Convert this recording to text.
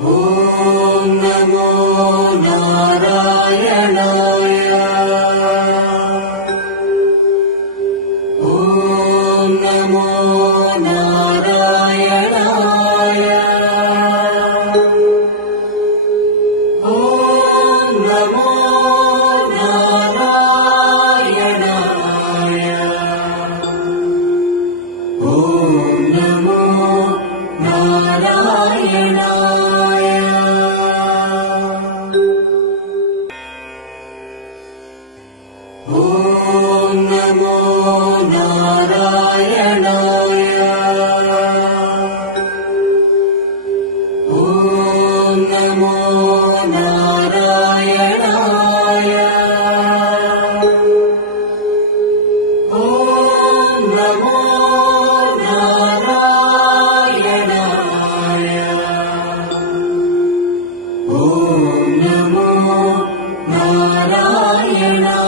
नमो नारायणाय। ॐ नमो नारायणाय। ॐ नमो नारायणाय। ॐ नमो नारायणाय नमो नारायणाय। ॐ नमो नारायणाय। ॐ नमो नारायणाय। ॐ नमो नारायणाय